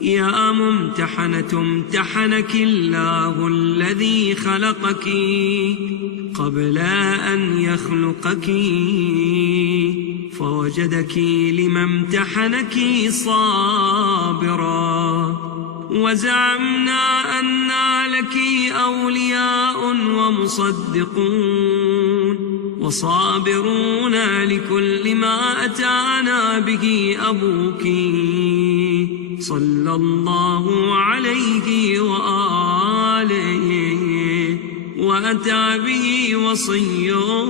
يا ممتحنة امتحنك الله الذي خلقك قبل أن يخلقك، فوجدك لما امتحنك صابرا. وزعمنا أنا لك أولياء ومصدقون وصابرون لكل ما أتانا به أبوك صلى الله عليه وآله وأتى به وصيه.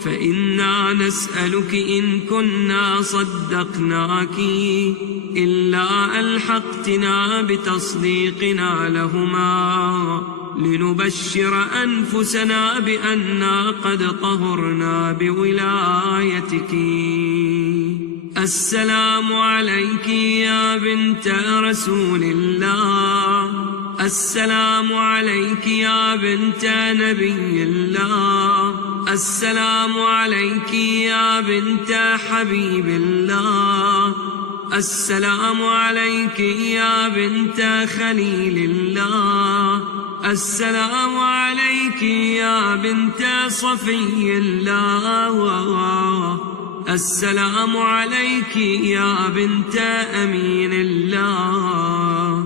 فإنا نسألك إن كنا صدقناك إلا ألحقتنا بتصديقنا لهما، لنبشر أنفسنا بأننا قد طهرنا بولايتك. السلام عليك يا بنت رسول الله، السلام عليك يا بنت نبي الله، السلام عليك يا بنت حبيب الله، السلام عليك يا بنت خليل الله، السلام عليك يا بنت صفي الله، السلام عليك يا بنت أمين الله،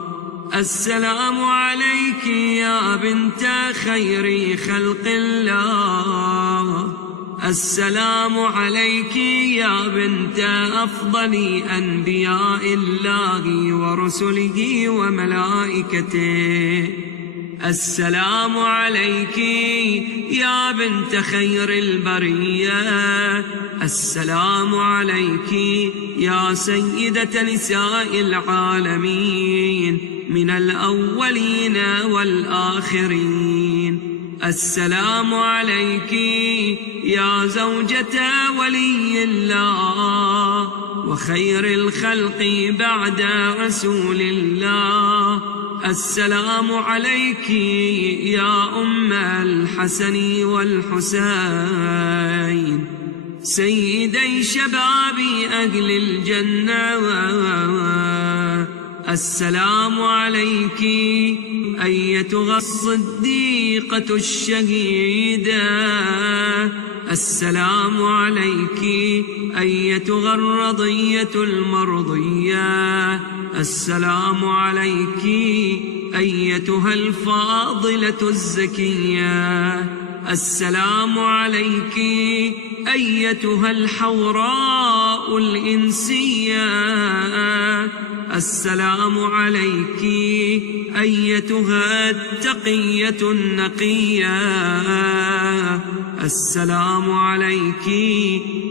السلام عليك يا بنت خير خلق الله، السلام عليك يا بنت أفضل أنبياء الله ورسله وملائكته، السلام عليك يا بنت خير البرية، السلام عليك يا سيدة نساء العالمين من الأولين والآخرين، السلام عليك يا زوجة ولي الله وخير الخلق بعد رسول الله، السلام عليك يا أم الحسن والحسين سيدي شباب أهل الجنة، السلام عليك أيتها الصديقة الشهيدة، السلام عليك أيتها الرضية المرضية، السلام عليك أيتها الفاضلة الزكية، السلام عليك أيتها الحوراء الإنسية، السلام عليك أيتها التقية النقية، السلام عليك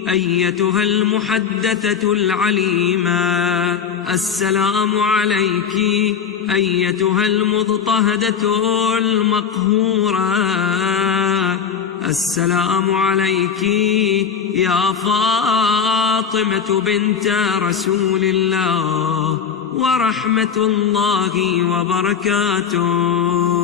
أيتها المحدثة العليمة، السلام عليك أيتها المضطهدة المقهورة، السلام عليك يا فاطمة بنت رسول الله ورحمة الله وبركاته.